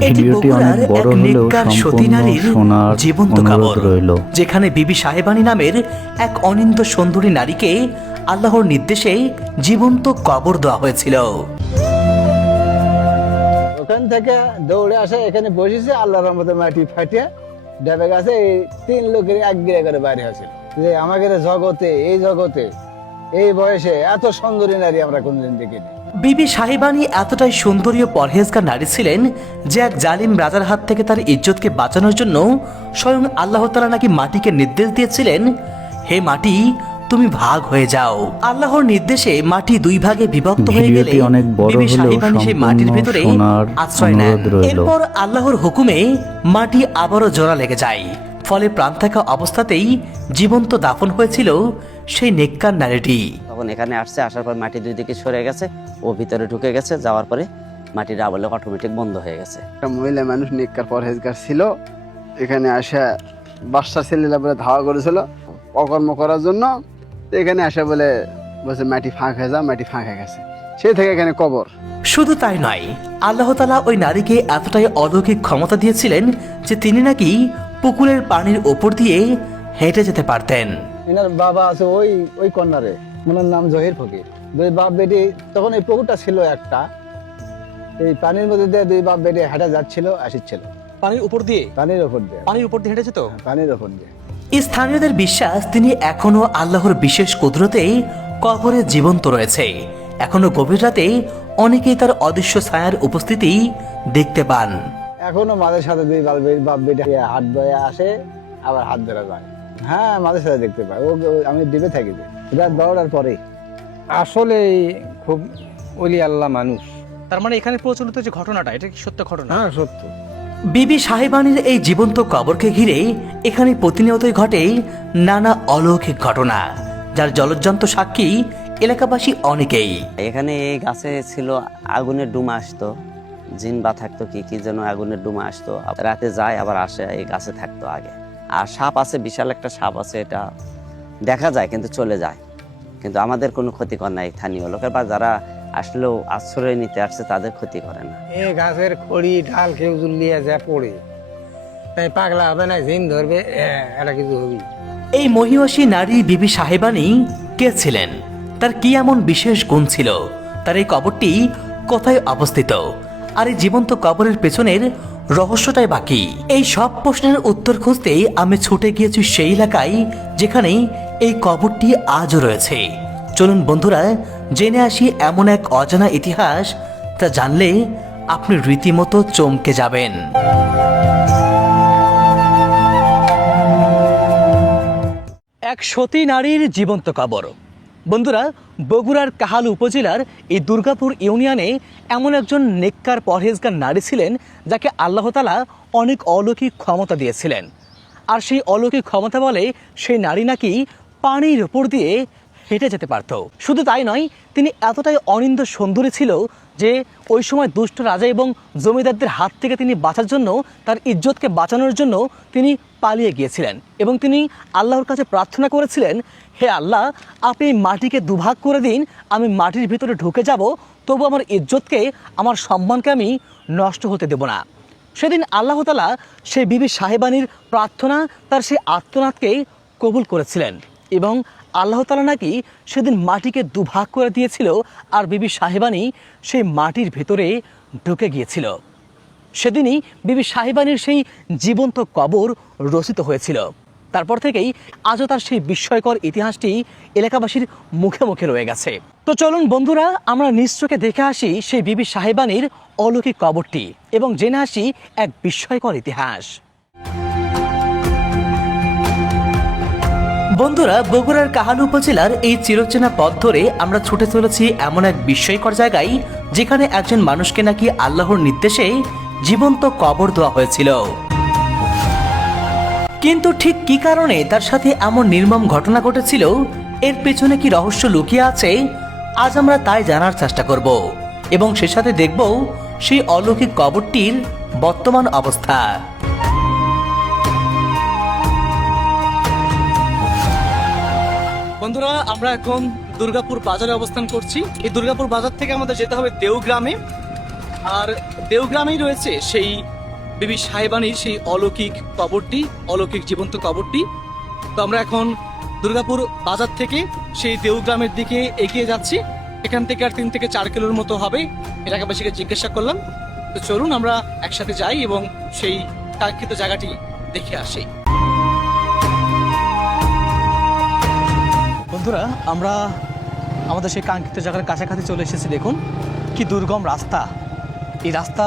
ভিডিওটি অনেক বড় হলেও সম্পূর্ণ শোনার অনুরোধ রইল। যেখানে বিবি সাহেবানী নামের এক অনিন্দ সুন্দরী নারীকে আল্লাহর নির্দেশে জীবন্ত কবর দেওয়া হয়েছিল। ওখান থেকে দৌড়ে আসে এখানে বসেছে, আল্লাহর রহমতে মাটি ফাটিয়ে ডেবে গেছে। এই 3 লোকের এক গিরে করে বাইরে হয়েছিল যে আমাদের জগতে এই বয়সে এত সুন্দরী নারী আমরা কোনদিন দেখিনি। বিবি সাহেবানী এতটাই সুন্দরী ও পরহেজগার নারী ছিলেন যে এক জালিম রাজার হাত থেকে তার ইজ্জতকে বাঁচানোর জন্য স্বয়ং আল্লাহ তাআলা নাকি মাটিকে নির্দেশ দিয়েছিলেন, হে মাটি তুমি ভাগ হয়ে যাও। আল্লাহর নির্দেশে মাটি 2 ভাগে বিভক্ত হয়ে গেলে বিবি সাহেবানী সেই মাটির ভিতরে আশ্রয় নেন। এরপর আল্লাহর হুকুমে মাটি আবারও জোড়া লেগে যায়। ফলে প্রাণ থাকা অবস্থাতেই জীবন্ত দাফন হয়েছিল সেই নেককার নারীটি। তখন এখানে আসছে, আসার পর মাটি 2 দিকে সরে গেছে, ও ভিতরে ঢুকে গেছে। যাওয়ার পরে মাটির আবার অটোমেটিক বন্ধ হয়ে গেছে। একটা মহিলা মানুষ নেককার পরহেজগার ছিল, এখানে আসা বাচ্চা ছেলেরা বলে ধাওয়া করেছিল অকর্ম করার জন্য। এখানে আসা বলে বলছে মাটি ফাঁক হয়ে যা, মাটি ফাঁক হয়ে গেছে, সেই থেকে এখানে কবর। শুধু তাই নয়, আল্লাহ তাআলা ওই নারীকে এতটাই অলৌকিক ক্ষমতা দিয়েছিলেন যে তিনি নাকি পুকুরের পানির ওপর দিয়ে হেঁটে যেতে পারতেন। এনার বাবা আছে ওই কর্নারে, ওনার নাম জহির ফকির। 2 বাপ বেটি, তখন এই পুকুরটা ছিল একটা, এই পানির মধ্যে দিয়ে 2 বাপ বেটি হেঁটে যাচ্ছিল আসছিল। পানির উপর দিয়ে পানির ওপর দিয়ে হেঁটে যেত। পানির ওপর দিয়ে। স্থানীয়দের বিশ্বাস তিনি এখনো আল্লাহর বিশেষ কুদরতে কবরে জীবন্ত রয়েছে। এখনো গভীর রাতে অনেকেই তার অদৃশ্য ছায়ার উপস্থিতি দেখতে পান। এখনো মাঝে সাথে 2 বাপ বেটি হাত বয়ে আসে, আবার হাত ধরা যায়। হ্যাঁ, মাঝে সাথে দেখতে পাই। আমি ডিবে থাকি যে রাত 12টার পরে। আসলে খুব ওলি আল্লাহ মানুষ। তার মানে এখানে প্রচলিত যে ঘটনাটা, এটা কি সত্য ঘটনা? হ্যাঁ, সত্য। বিবি সাহেবানীর এই জীবন্ত কবরকে ঘিরে এখানে প্রতিনিয়তই ঘটে নানা অলৌকিক ঘটনা, যার জলজ্জন্ত সাক্ষী এলাকাবাসী অনেকেই। এখানে এই গাছে ছিল আগুনের ডুমা আসতো, জিন বা থাকতো কি যেন আগুনের ডুমা আসতো, রাতে যায় আবার আসে, এই গাছে থাকতো আগে। আর সাপ আছে, বিশাল একটা সাপ আছে, এটা দেখা যায় কিন্তু চলে যায়, কিন্তু আমাদের কোনো ক্ষতিকর নাই। স্থানীয় লোকের বা যারা আসলেও আশ্রয় নিতে আসছে তাদের ক্ষতি করে না। এই গাছের খড়ি ঢাল কেউ জুলিয়ে যা পড়ে, তাই পাগলা হবে না, জিন ধরবে, এটা কিছু হবি। এই মহিষী নারী বিবি সাহেবানী কে ছিলেন? তার কি এমন বিশেষ গুণ ছিল? তার এই কবরটি কোথায় অবস্থিত? আর এই জীবন্ত কবরের পেছনের রহস্যটাই বাকি। এই সব প্রশ্নের উত্তর খুঁজতেই আমি ছুটে গিয়েছি সেই এলাকায় যেখানে এই কবরটি আজও রয়েছে। চলুন বন্ধুরা, জেনে আসি এমন এক অজানা ইতিহাস, তা জানলে আপনি রীতিমতো চমকে যাবেন। এক সতী নারীর জীবন্ত কবর। বন্ধুরা, বগুড়ার কাহালু উপজেলার এই দুর্গাপুর ইউনিয়নে এমন একজন নেককার পরহেজগার নারী ছিলেন যাকে আল্লাহ তাআলা অনেক অলৌকিক ক্ষমতা দিয়েছিলেন। আর সেই অলৌকিক ক্ষমতা বলে সেই নারী নাকি পানির উপর দিয়ে হেঁটে যেতে পারত। শুধু তাই নয়, তিনি এতটাই অনিন্দ সুন্দরী ছিল যে ওই সময় দুষ্ট রাজা এবং জমিদারদের হাত থেকে তিনি বাঁচার জন্য, তার ইজ্জতকে বাঁচানোর জন্য তিনি পালিয়ে গিয়েছিলেন এবং তিনি আল্লাহর কাছে প্রার্থনা করেছিলেন, হে আল্লাহ, আপনি মাটিকে 2 ভাগ করে দিন, আমি মাটির ভিতরে ঢুকে যাব, তবু আমার ইজ্জতকে, আমার সম্মানকে আমি নষ্ট হতে দেব না। সেদিন আল্লাহ তাআলা সেই বিবি সাহেবানীর প্রার্থনা, তার সেই আর্তনাদকে কবুল করেছিলেন এবং আল্লাহ তাআলা নাকি সেদিন মাটিকে 2 ভাগ করে দিয়েছিল, আর বিবি সাহেবানী সেই মাটির ভেতরে ঢুকে গিয়েছিল। সেদিনই বিবি সাহেবানীর সেই জীবন্ত কবর রচিত হয়েছিল। তারপর থেকেই আজও তার সেই বিস্ময়কর ইতিহাসটি এলাকাবাসীর মুখে মুখে রয়ে গেছে। তো চলুন বন্ধুরা, আমরা নিজ চোখে দেখে আসি সেই বিবি সাহেবানীর অলৌকিক কবরটি এবং জেনে আসি এক বিস্ময়কর ইতিহাস। বন্ধুরা, বগুড়ার কাহালু উপজেলার এই চিরচেনা পথ ধরে আমরা ছুটে চলেছি এমন এক বিস্ময়কর জায়গায় যেখানে একজন মানুষকে নাকি আল্লাহর নির্দেশে জীবন্ত কবর দেওয়া হয়েছিল। কিন্তু ঠিক কি কারণে তার সাথে এমন নির্মম ঘটনা ঘটেছিল, এর পেছনে কি রহস্য লুকিয়ে আছে, আজ আমরা তাই জানার চেষ্টা করব এবং সে সাথে দেখব সেই অলৌকিক কবরটির বর্তমান অবস্থা। বন্ধুরা, আমরা এখন দুর্গাপুর বাজারে অবস্থান করছি। এই দুর্গাপুর বাজার থেকে আমাদের যেতে হবে দেওগ্রামে। আর দেওগ্রামেই রয়েছে সেই বিবি সাহেবানির সেই অলৌকিক কবরটি, অলৌকিক জীবন্ত কবরটি। তো আমরা এখন দুর্গাপুর বাজার থেকে সেই দেওগ্রামের দিকে এগিয়ে যাচ্ছি। এখান থেকে আর 3 থেকে 4 কিলোর মতো হবে, এলাকাবাসীকে জিজ্ঞাসা করলাম। তো চলুন আমরা একসাথে যাই এবং সেই কাঙ্ক্ষিত জায়গাটি দেখে আসি। বন্ধুরা, আমরা আমাদের সেই কাঙ্ক্ষিত জায়গার কাছাকাছি চলে এসেছি। দেখুন কি দুর্গম রাস্তা। এই রাস্তা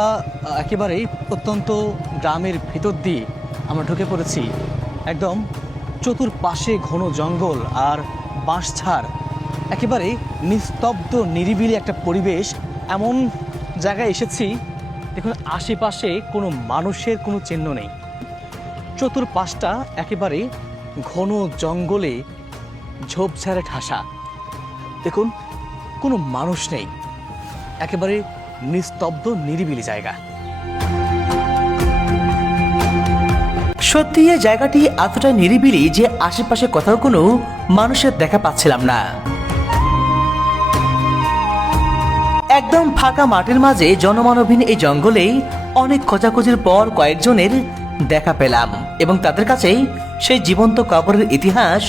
একেবারেই প্রত্যন্ত গ্রামের ভিতর দিয়ে আমরা ঢুকে পড়েছি। একদম চতুর্পাশে ঘন জঙ্গল আর বাঁশঝাড়, একেবারে নিস্তব্ধ নিরিবিলি একটা পরিবেশ। এমন জায়গায় এসেছি, দেখুন আশেপাশে কোনো মানুষের কোনো চিহ্ন নেই। চতুর্পাশটা একেবারে ঘন জঙ্গলে ঝোপঝাড়ে ঠাসা। দেখুন কোনো মানুষ নেই, একেবারে নিস্তব্ধ নিরিবিলি জায়গা। সত্যি এই জায়গাটি এতটা নিরিবিলি যে আশেপাশে কোথাও কোনো মানুষের দেখা পাচ্ছিলাম না। একদম ফাঁকা মাঠের মাঝে জনমানবহীন এই জঙ্গলেই অনেক খোঁজাখুঁজির পর কয়েকজনের দেখা পেলাম এবং তাদের কাছেই সেই জীবন্ত কবরের ইতিহাস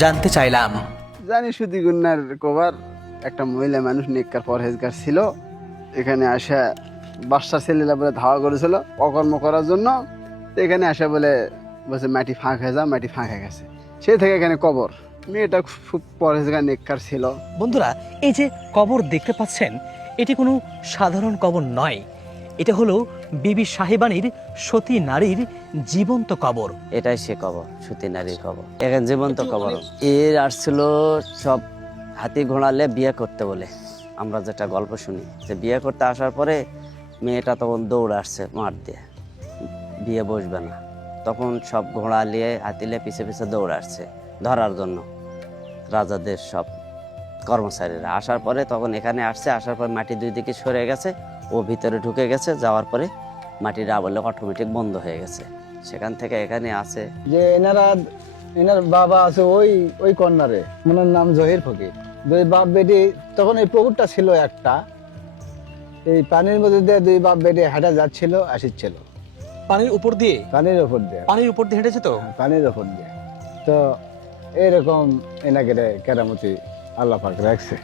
জানতে চাইলাম। জানি সুদিগুন্নার কবার একটা মহিলা মানুষ নেককার পরহেজগার ছিল, এখানে আসা বাচ্চা ছেলেরা বলে ধাওয়া করেছিল অকর্ম করার জন্য। তো এখানে আসা বলে বলছে মাটি ফাঁক হয়ে যা, মাটি ফাঁক হয়ে গেছে। সে থেকে এখানে কবর। মেয়েটা খুব পরহেজগার নেককার ছিল। বন্ধুরা, এই যে কবর দেখতে পাচ্ছেন, এটি কোনো সাধারণ কবর নয়। এটা হলো বিবি সাহেবানির সতী নারীর জীবন্ত কবর। এটাই সে কবর, সতী নারীর কবর। এখানে জীবন্ত কবর। এর আসছিল সব হাতি ঘোড়ালে বিয়ে করতে বলে। আমরা যেটা গল্প শুনি যে বিয়ে করতে আসার পরে মেয়েটা তখন দৌড় আসছে মাঠ দিয়ে, বিয়ে বসবে না। তখন সব ঘোড়া নিয়ে হাতি নিয়ে পিছে পিছে দৌড় আসছে ধরার জন্য। রাজাদের সব কর্মচারীরা আসার পরে তখন এখানে আসছে, আসার পর মাটি দুই দিকে সরে গেছে, ও ভিতরে ঢুকে গেছে। যাওয়ার পরে মাটির আবলে অটোমেটিক বন্ধ হয়ে গেছে। সেখান থেকে এখানে আছে যে এনার বাবা আছে ওই কর্নারে, ওনার নাম জহির ফকির। দুই বাপ বেটি, তখন এই পুকুরটা ছিল একটা, এই পানির মধ্যে দিয়ে দুই বাপ বেটি হাঁটা যাচ্ছিল, আসিচ্ছিল পানির উপর দিয়ে, পানির ওপর দিয়ে, পানির উপর দিয়ে হেঁটেছে তো। পানির ওপর দিয়ে। তো এরকম এনাকে কেরামতি আল্লাহ পাক রাখছে।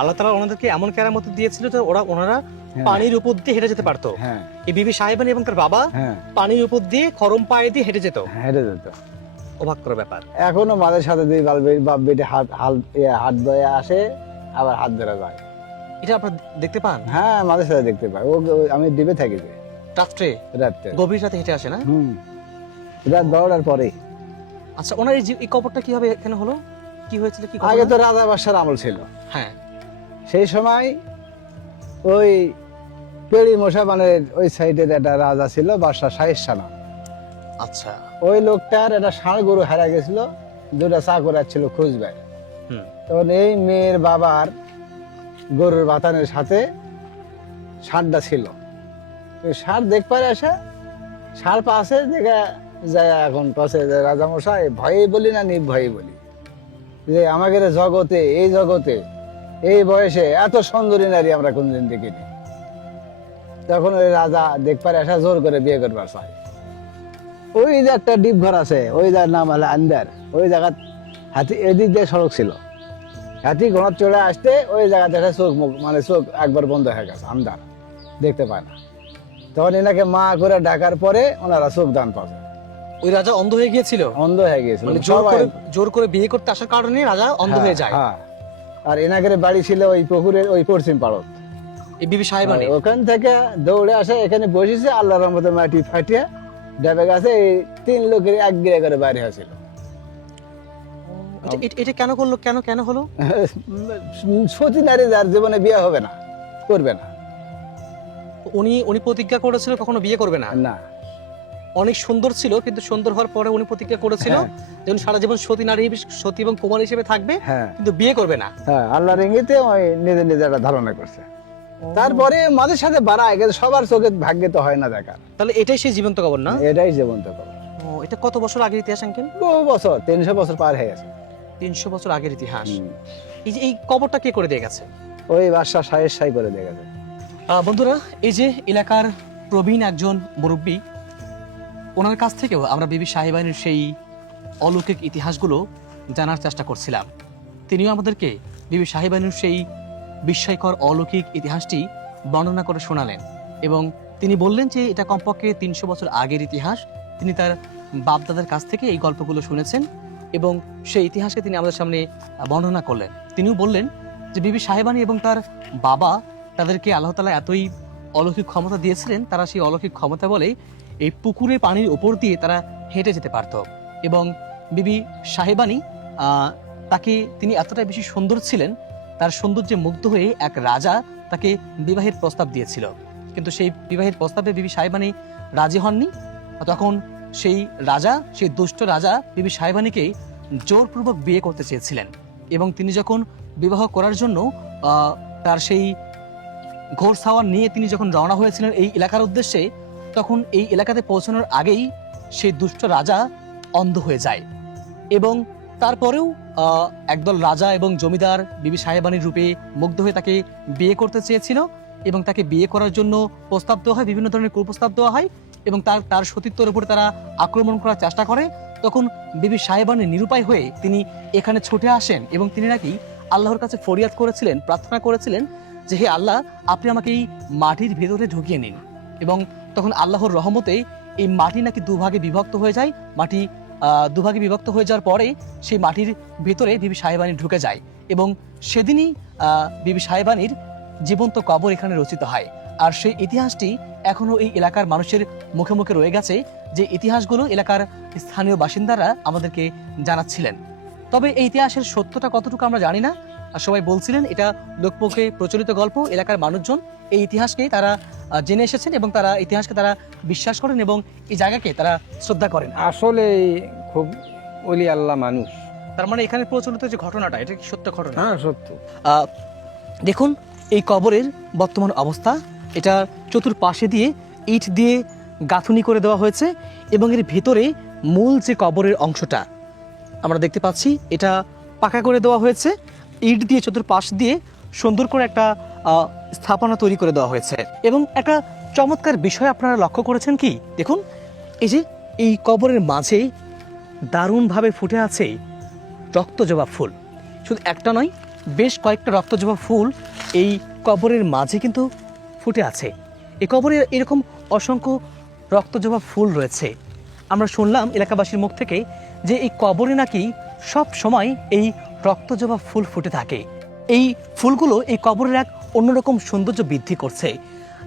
আল্লাহ তাআলা ওনাদেরকে এমন কেরামত দিয়েছিল যে ওনারা হ্যাঁ। পানির উপর দিয়ে হেঁটে যেতে পারতো। হ্যাঁ এই বিবি সাহেবানি এবং তার বাবা হ্যাঁ পানির উপর দিয়ে খরম পায়ে দিয়ে হেঁটে যেত। হেঁটে যেত। অবাক করা ব্যাপার। এখনো মাঝে সাথে দুই বাপ বেটি হাত ধরে আসে, আবার হাত ধরে যায়। এটা আপনারা দেখতে পান? হ্যাঁ, মাঝে সাথে দেখতে পাই। আমি ডিবে থাকি যে রাত্রে, রাত্রে, গভীর রাতে হেঁটে আসে না? রাত 12টার পরে। আচ্ছা, ওনার এই কবরটা কিভাবে এখানে হলো? কি হয়েছিল? কি আগে তো রাজা বাদশার আমল ছিল। হ্যাঁ, সেই সময় ওই পেড়ি মশা মানে ওই সাইডের একটা রাজা ছিল, বাদশা শাহের নাম। আচ্ছা, ওই লোকটার একটা ষাঁড় গরু হারা গেছিল, দুটা চাকর ছিল খুঁজবে। তখন এই মেয়ের বাবার গরুর বাতানের সাথে ষাঁড়টা ছিল। ষাঁড় দেখবার আসে, ষাঁড় পাশে দেখা যায়। এখন পাশে রাজা মশাই ভয়ে বলি না নির্ভয়ে বলি যে আমাদের জগতে, এই জগতে, এই বয়সে এত সুন্দরী নারী আমরা কোনদিন দেখিনি। তখন ওই রাজা দেখবার আসা জোর করে বিয়ে করবার চায়। ওই যে একটা ডিপ ঘর আছে, ওই যার নাম হলো আন্দার, ওই জায়গা হাতি এদিক দিয়ে সড়ক ছিল। হাতি ঘোড়া চলে আসতে ওই জায়গাতে চোখ মুখ মানে চোখ একবার বন্ধ হয়ে গেছে, আন্দার দেখতে পায় না। তখন এনাকে মা করে ডাকার পরে ওনারা চোখ দান পাবে। ওই রাজা অন্ধ হয়ে গিয়েছিল। অন্ধ হয়ে গিয়েছিল, মানে জোর করে বিয়ে করতে আসার কারণে রাজা অন্ধ হয়ে যায়। হ্যাঁ, আর এনাকের বাড়ি ছিল ওই পুকুরের ওই পশ্চিম পাড়ত। এই বিবি সাহেবানি ওখান থেকে দৌড়ে আসে, এখানে বসেছে। আল্লাহর রহমতে মাটি ফাটিয়ে ডেবে গেছে। এই 3 লোকের এক গিরে করে বাইরে হয়েছিল। এটা কেন করলো? কেন হলো? সতী নারী যার জীবনে বিয়ে হবে না, করবে না। উনি প্রতিজ্ঞা করেছিল কখনো বিয়ে করবে না। না, অনেক সুন্দর ছিল, কিন্তু সুন্দর হওয়ার পরে উনি প্রতিজ্ঞা করেছিল যে উনি সারা জীবন সতী নারী, সতী এবং কুমার হিসেবে থাকবে, কিন্তু বিয়ে করবে না। হ্যাঁ, আল্লাহর ইঙ্গিতে ওই নিজে নিজে একটা ধারণা করছে। তারপরে মাঝে সাথে বাড়ায় গেছে, সবার চোখে ভাগ্যে তো হয় না দেখার। তাহলে এটাই সেই জীবন্ত কবর না? এটাই জীবন্ত কবর। এটা কত বছর আগের ইতিহাস আঙ্কেল? বহু বছর, 300 বছর পার হয়ে গেছে। 300 বছর আগের ইতিহাস। এই যে এই কবরটা কে করে দিয়ে গেছে? ওই বাদশা শাহের শাহী করে দিয়ে গেছে। বন্ধুরা, এই যে এলাকার প্রবীণ একজন মুরব্বী, ওনার কাছ থেকেও আমরা বিবি সাহেবানের সেই অলৌকিক ইতিহাসগুলো জানার চেষ্টা করছিলাম। তিনিও আমাদেরকে বিবি সাহেবানের সেই বিস্ময়কর অলৌকিক ইতিহাসটি বর্ণনা করে শোনালেন এবং তিনি বললেন যে এটা কমপক্ষে 300 বছর আগের ইতিহাস। তিনি তার বাপদাদার কাছ থেকে এই গল্পগুলো শুনেছেন এবং সেই ইতিহাসকে তিনি আমাদের সামনে বর্ণনা করলেন। তিনিও বললেন যে বিবি সাহেবানী এবং তার বাবা তাদেরকে আল্লাহ তাআলা এতই অলৌকিক ক্ষমতা দিয়েছিলেন, তারা সেই অলৌকিক ক্ষমতা বলে এই পুকুরের পানির ওপর দিয়ে তারা হেঁটে যেতে পারত এবং বিবি সাহেবানী তাকে তিনি এতটাই বেশি সুন্দর ছিলেন, তার সৌন্দর্যে মুগ্ধ হয়ে এক রাজা তাকে বিবাহের প্রস্তাব দিয়েছিল। কিন্তু সেই বিবাহের প্রস্তাবে বিবি সাহেবানী রাজি হননি। তখন সেই রাজা, সেই দুষ্ট রাজা বিবি সাহেবানীকে জোরপূর্বক বিয়ে করতে চেয়েছিলেন এবং তিনি যখন বিবাহ করার জন্য তার সেই ঘোর সাওয়ার নিয়ে তিনি যখন রওনা হয়েছিলেন এই এলাকার উদ্দেশ্যে, তখন এই এলাকাতে পৌঁছানোর আগেই সেই দুষ্ট রাজা অন্ধ হয়ে যায় এবং তারপরেও একদল রাজা এবং জমিদার বিবি সাহেবানীর রূপে মুগ্ধ হয়ে তাকে বিয়ে করতে চেয়েছিল এবং তাকে বিয়ে করার জন্য প্রস্তাব দেওয়া হয়, বিভিন্ন ধরনের কুপ্রস্তাব দেওয়া হয় এবং তার সতীত্বের উপরে তারা আক্রমণ করার চেষ্টা করে। তখন বিবি সাহেবানী নিরুপায় হয়ে তিনি এখানে ছুটে আসেন এবং তিনি নাকি আল্লাহর কাছে ফরিয়াদ করেছিলেন, প্রার্থনা করেছিলেন যে হে আল্লাহ, আপনি আমাকে এই মাটির ভেতরে ঢুকিয়ে নিন। এবং তখন আল্লাহর রহমতে এই মাটি নাকি দুভাগে বিভক্ত হয়ে যায়। মাটি দুভাগে বিভক্ত হয়ে যাওয়ার পরে সেই মাটির ভিতরে বিবি সাহেবানী ঢুকে যায় এবং সেদিনই বিবি সাহেবানীর জীবন্ত কবর এখানে রচিত হয়। আর সেই ইতিহাসটি এখনো এই এলাকার মানুষের মুখে মুখে রয়ে গেছে, যে ইতিহাসগুলো এলাকার স্থানীয় বাসিন্দারা আমাদেরকে জানাচ্ছিলেন। তবে এই ইতিহাসের সত্যতা কতটুকু আমরা জানি না। আর সবাই বলছিলেন এটা লোকমুখে প্রচলিত গল্প, এলাকার মানুষজন এই ইতিহাসকে তারা জেনে এসেছেন এবং তারা ইতিহাসকে তারা বিশ্বাস করেন এবং এই জায়গাকে তারা শ্রদ্ধা করেন। আসলে খুব ওলি আল্লাহ মানুষ। তার মানে এখানে প্রচলিত যে ঘটনাটা, এটা কি সত্য ঘটনা? হ্যাঁ, সত্য। দেখুন এই কবরের বর্তমান অবস্থা, এটা চতুর্পাশে দিয়ে ইট দিয়ে গাঁথুনি করে দেওয়া হয়েছে এবং এর ভেতরে মূল যে কবরের অংশটা আমরা দেখতে পাচ্ছি এটা পাকা করে দেওয়া হয়েছে। ইট দিয়ে চতুর্পাশ দিয়ে সুন্দর করে একটা স্থাপনা তৈরি করে দেওয়া হয়েছে এবং একটা চমৎকার বিষয় আপনারা লক্ষ্য করেছেন কি? দেখুন এই যে এই কবরের মাঝে দারুণভাবে ফুটে আছে রক্তজবা ফুল। শুধু একটা নয়, বেশ কয়েকটা রক্তজবা ফুল এই কবরের মাঝে কিন্তু ফুটে আছে। এই কবরে এরকম অসংখ্য রক্তজবা ফুল রয়েছে। আমরা শুনলাম এলাকাবাসীর মুখ থেকে যে এই কবরে নাকি সব সময় এই রক্তজবা ফুল ফুটে থাকে। এই ফুলগুলো এই কবরের এক অন্যরকম সৌন্দর্য বৃদ্ধি করছে।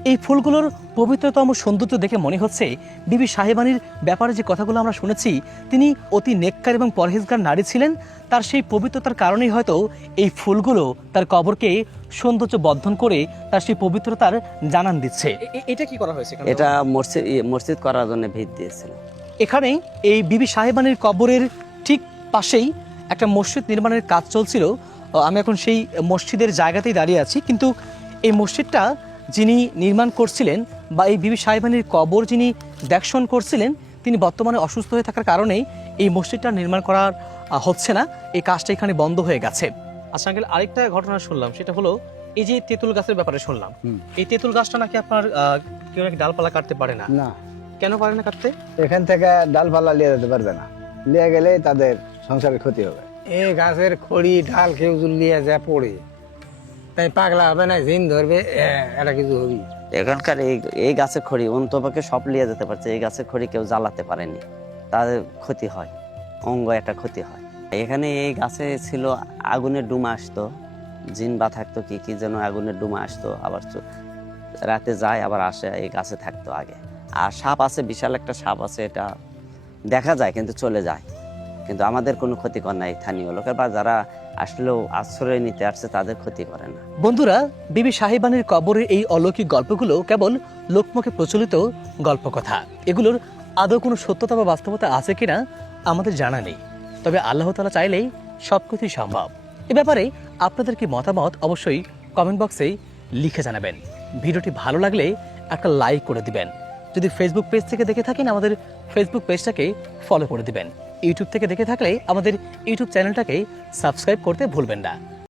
এই ফুলগুলোর পবিত্রতম সৌন্দর্য দেখে মনে হচ্ছে বিবি সাহেবানীর ব্যাপারে যে কথাগুলো আমরা শুনেছি, তিনি অতি নেককার এবং পরহেজগার নারী ছিলেন। তার সেই পবিত্রতার কারণেই হয়তো এই ফুলগুলো তার কবরকে সৌন্দর্য বর্ধন করে তার সেই পবিত্রতার জানান দিচ্ছে। এটা কি করা হয়েছে? এটা মসজিদ করার জন্য ভিত দিয়েছিল। এখানে এই বিবি সাহেবানীর কবরের ঠিক পাশেই একটা মসজিদ নির্মাণের কাজ চলছিল। আমি এখন সেই মসজিদের জায়গাতেই দাঁড়িয়ে আছি, কিন্তু এই মসজিদটা যিনি নির্মাণ করছিলেন বা এই বিবি সাহেবানীর কবর যিনি দেখশন করছিলেন, তিনি বর্তমানে অসুস্থ হয়ে থাকার কারণে এই মসজিদটা নির্মাণ করা হচ্ছে না, এই কাজটা এখানে বন্ধ হয়ে গেছে। আচ্ছা আঙ্কেল, আরেকটা ঘটনা শুনলাম, সেটা হলো এই যে তেঁতুল গাছের ব্যাপারে শুনলাম। এই তেঁতুল গাছটা নাকি আপনার কেউ নাকি ডালপালা কাটতে পারে না। না। কেন পারে না কাটতে? এখান থেকে ডালপালা নিয়ে যেতে পারবে না, নিয়ে গেলে তাদের সংসারের ক্ষতি হবে। এই গাছের খড়ি ডাল কেউ লিয়ে যা পড়ে, তাই পাগলা হবে না, জিন ধরবে, এটা কিছু হবি। এখানকার এই গাছের খড়ি অন্তপক্ষে সব লিয়ে যেতে পারছে, এই গাছের খড়ি কেউ জ্বালাতে পারেনি, তাদের ক্ষতি হয়, অঙ্গ একটা ক্ষতি হয়। এখানে এই গাছে ছিল আগুনের ডুমা আসতো, জিন বা থাকতো কি যেন আগুনের ডুমা আসতো, আবার রাতে যায় আবার আসে, এই গাছে থাকতো আগে। আর সাপ আছে, বিশাল একটা সাপ আছে, এটা দেখা যায় কিন্তু চলে যায়, কিন্তু আমাদের কোনো ক্ষতিকর নাই। স্থানীয় লোকের বা যারা আসলেও আশ্রয় নিতে আসছে তাদের ক্ষতি করে না। বন্ধুরা, বিবি সাহেবানীর কবরের এই অলৌকিক গল্পগুলো কেবল লোকমুখে প্রচলিত গল্প কথা। এগুলোর আদৌ কোনো সত্যতা বা বাস্তবতা আছে কিনা আমাদের জানা নেই, তবে আল্লাহ তাআলা চাইলেই সবকিছুই সম্ভব। এ ব্যাপারে আপনাদের কি মতামত অবশ্যই কমেন্ট বক্সে লিখে জানাবেন। ভিডিওটি ভালো লাগলে একটা লাইক করে দিবেন। যদি ফেসবুক পেজ থেকে দেখে থাকেন, আমাদের ফেসবুক পেজটাকে ফলো করে দিবেন। ইউটিউব থেকে দেখে থাকলে আমাদের ইউটিউব চ্যানেলটাকে সাবস্ক্রাইব করতে ভুলবেন না।